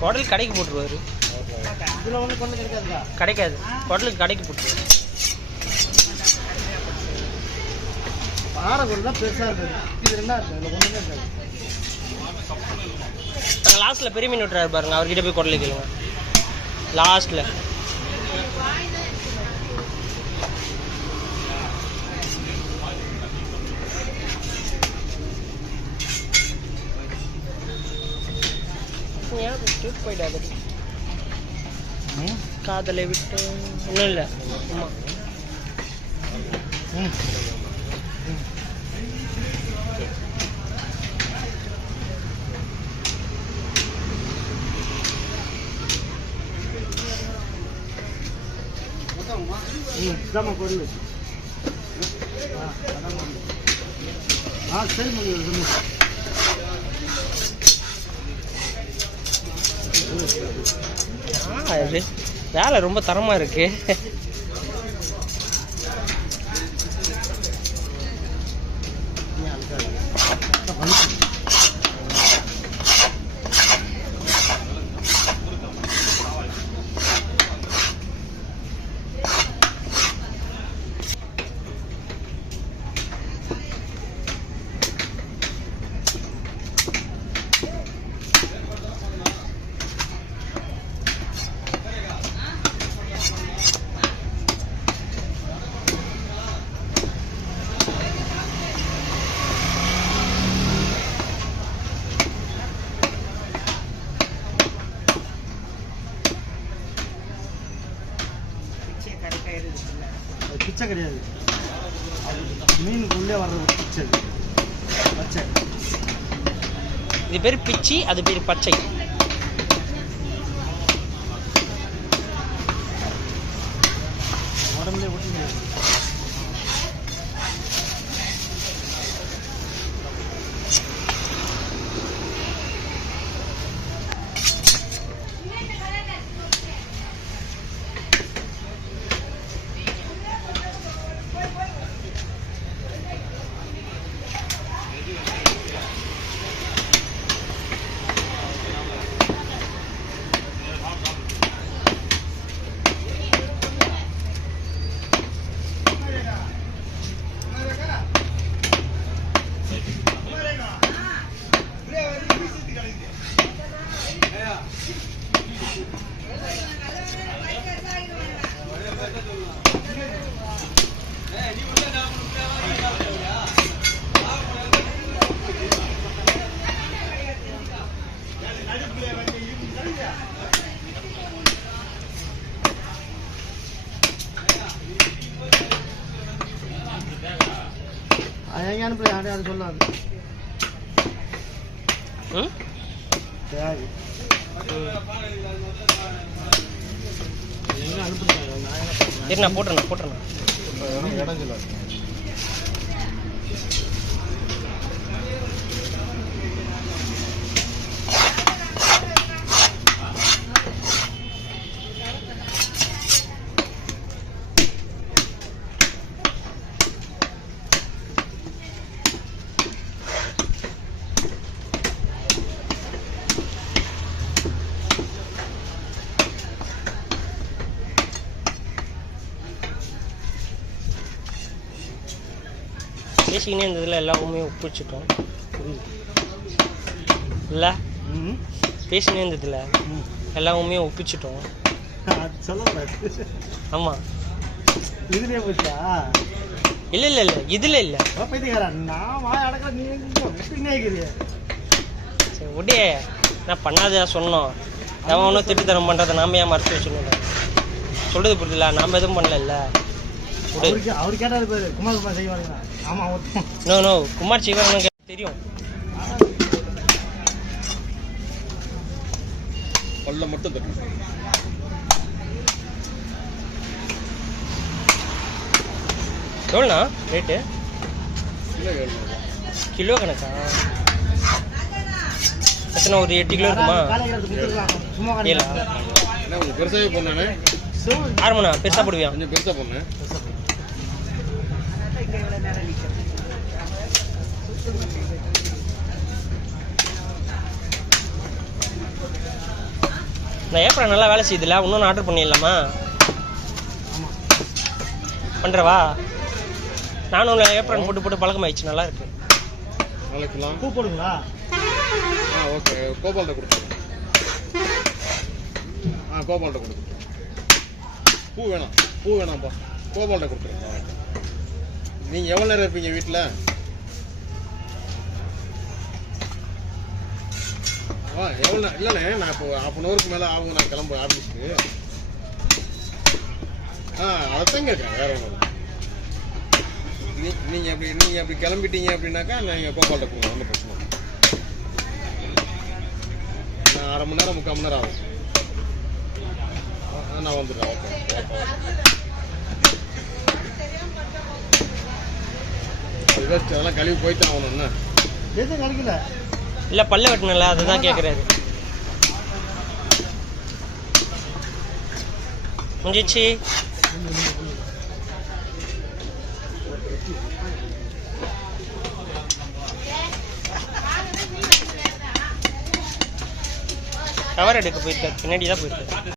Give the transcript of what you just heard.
குடல் கடைக்கு போட்டுருவாரு. இதில் ஒன்றும் கொண்டு கிடைக்காதுக்கா? கிடைக்காது, குடலுக்கு கடைக்கு போட்டுருவாரு. பாறை கொண்டு தான் பெருசாக இருக்குது. இது ரெண்டா இருக்குது, இதில் ஒன்றுமே இருக்காது. லாஸ்ட்டில் பெரிய மீன் விட்டுறாரு பாருங்க, அவர்கிட்ட போய் குடலை கேளுங்க. லாஸ்ட்டில் போயிட்டாது. காதலை விட்டு ஒன்றும் இல்லை. ஆமாம், இதாம்மா பொருள். சரி முடியும். வேலை ரொம்ப தரமாக இருக்கு. பிச்சை கிடையாது, மீனுக்குள்ளே வர்ற ஒரு பிச்சை. பச்சை இது பேர் பிச்சி, அது பேர் பச்சை. உடம்புல ஒட்டி முடியாது. அனுப்பி யாரையும் அது சொல்லாது. நான் போட்டுறேன். பேசிக்கினே இருந்ததில் எல்லாமே ஒப்பிச்சிட்டோம் இல்லை? பேசினே இருந்ததில்ல எல்லாமே ஒப்பிச்சிட்டோம். ஆமாம், இதுலேயே போச்சா? இல்லை இதில் இல்லை. சரி ஒட்டியே நான் பண்ணாதா சொன்னோம். அவன் ஒன்றும் திட்டு தரம் பண்ணுறதை நாம ஏன் மறைச்சி வச்சுருந்தோம்? சொல்கிறது புரியுதுல்ல, நாம் எதுவும் பண்ணல. அவர் கேட்டாரு பேர் குமார் செய்வாங்க. ஆமாம், நோ குமார் செய்வாங்க தெரியும். பல்ல மட்டும் தட்டு. எவ்வளோண்ணா ரேட்டு? கிலோ 700. கிலோ கணக்கா? எத்தனை, ஒரு 8 கிலோ இருக்குமா? ஏழா? பெருசாகவே போனானே. ஆறுமண்ணா பெருசாக போடுவியா? கொஞ்சம் பெருசாக போனேன். இந்த ஏப்ரல் நல்லா வேலை செய்யுதுல்ல, இன்னொன்று ஆர்டர் பண்ணிடலாமா? பண்ணுறவா? நானும் ஏப்ரல் போட்டு போட்டு பழக்கமாயிடுச்சு, நல்லா இருக்கு. நாளைக்குலாம் பூ போடுங்களா? ஓகே, கோபால்கிட்ட கொடுத்துருங்க. கோபால்கிட்ட கொடுத்துருங்க. பூ வேணாம்ப்பா, கோபால்கிட்ட கொடுத்துருங்க. நீங்கள் எவ்வளோ நேரம் இருப்பீங்க வீட்டில்? எவ்வளோ இல்லைண்ணே, நான் இப்போ 1/2 மேலே ஆகும், நான் கிளம்பு ஆஃபீஸ்க்கு. அதைத்தான் கேட்குறேன், வேற ஒன்றும் இல்லை. நீங்கள் அப்படி கிளம்பிட்டீங்க அப்படின்னாக்கா நீங்கள் கோபால்கிட்ட கொடுங்க, ஒன்றும் பிரச்சனை இல்லை. நான் 1/2 மணி நேரம் 3/4 மணி நேரம் ஆகும். நான் வந்துடுறேன். ஓகே, அதெல்லாம் கழுவி போயிட்டு ஆகணும்ண்ணா. எதுவும் கிடைக்கல. இல்லை பல்ல வெட்டணும்ல, அதுதான் கேட்குறாரு. முடிஞ்சிச்சு. கவர் எடுக்க போயிருக்காரு, பின்னாடி தான் போயிருக்காரு.